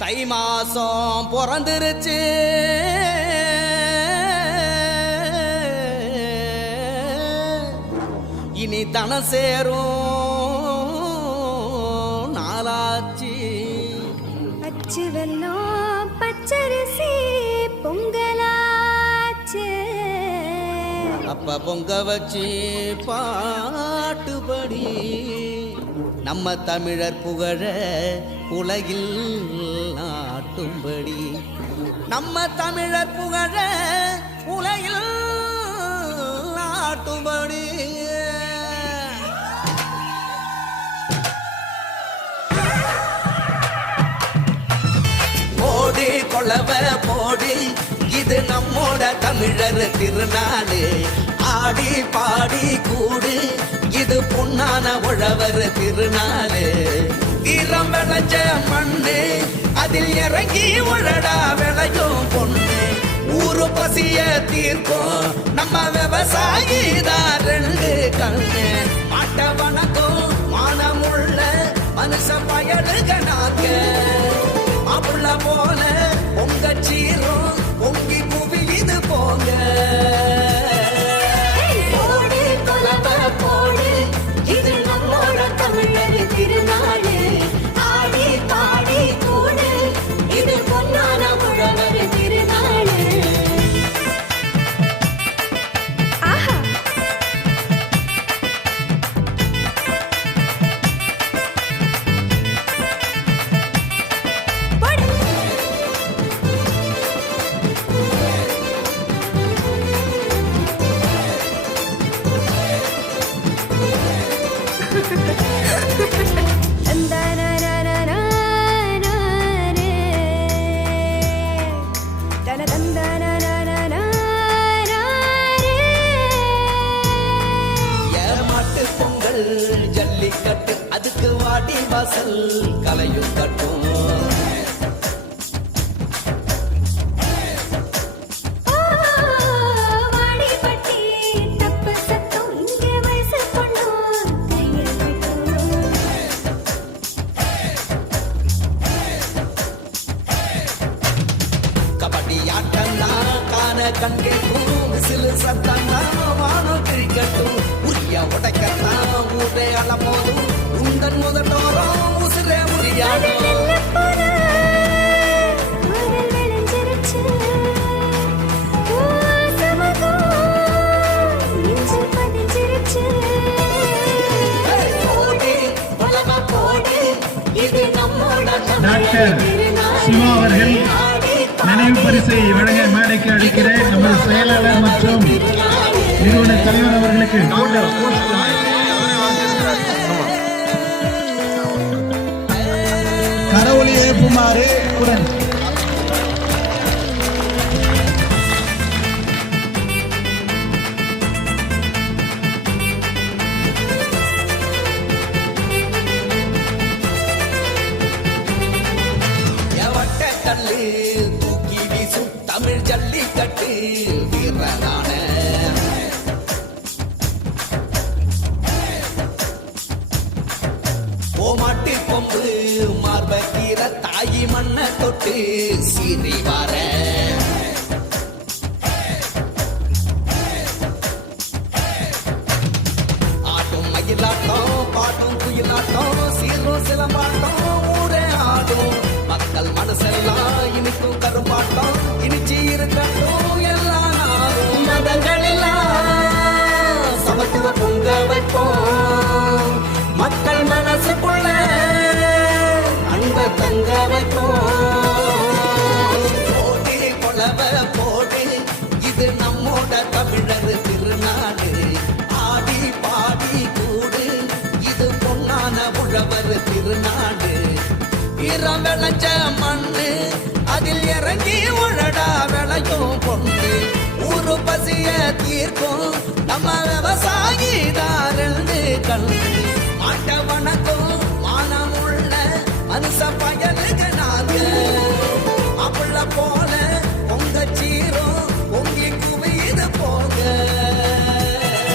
தை மாசம் பிறந்துருச்சு, இனி தன சேரும் நாளாச்சு. அச்சு வெல்லம் பச்சரிசி பொங்கலாச்சு, அப்ப பொங்க வச்சு பாட்டுபடி நம்ம தமிழர் புகழ உலகில் நாட்டும்படி, நம்ம தமிழர் புகழ உலகில் நாட்டும்படி. போடி கொளவ போடி, இது நம்மோட தமிழர் திருநாடு. ஆடி பாடி கூடு, இது பொன்னான உழவர் திருநாடு. வீரம் விளைஞ்ச மண்ணு, அதில் இறங்கி உழடா விளையும் பொண்ணு. ஊரு பசிய தீர்க்கும் நம்ம விவசாயி தான் ரெண்டு கண்ணு. மாட்ட வணக்கம் மானமுள்ள மனுஷ பயனுக நாங்க, மாப்புள்ள போல பொங்க சீரும் பொங்கி புவி இது போங்க. இது நம்மோட தமிழர் திருநாடு. ஆடி பாடி கூடு, இது பொன்னான உழவர் திருநாடு. ஜல்லிக்கட்டு அதுக்கு வாடி வாசல் கலையும் கட்டும். கபடி ஆட்டம்னா காண கண் கேட்கும், விசிலு சத்தம்னா வானம் கிரிக்கட்டும். உரிய உடைக்கத்தான் ஊரே அளப்போதும், உந்தன் முதட்டோரம் உசிரே உரியாடும். டாக்டர் சிவா அவர்கள் நினைவு பரிசை வழங்க மேடைக்கு அளிக்கிறேன். நமது செயலாளர் மற்றும் நிறுவன தலைவர் அவர்களுக்கு கரவொலி எழுப்புமாறு குரல். தூக்கி வீசும் தமிழ் ஜல்லிக்கட்டு வீரனான ஓமாட்டி கொம்பு மார்பக்கீர தாயி மண்ண தொட்டு சீறி வார. ஆட்டும் மயிலாட்டம் பாட்டும் குயிலாட்டம் சீரும் சிலம்பாட்டம் ஊரே ஆடும். மக்கள் மனசெல்லாம் இனிக்கும் கரும்பாட்டம் இனிச்சி இருக்கட்டும் எல்லா நாளும். மதங்களெல்லாம் சமத்துவ பொங்க வைப்போம், மக்கள் மனசுக்குள்ள அன்ப தங்க வைப்போம். போடி கொளவ போடி, இது நம்மோட தமிழர் திருநாடு. ஆடி பாடி கூடு, இது பொன்னான உழவர் திருநாடு. வீரம் விளைஞ்ச மண்ணு, அதில் இறங்கி உழடா விளையும் பொண்ணு. ஊரு பசிய தீர்க்கும் நம்ம விவசாயி தான்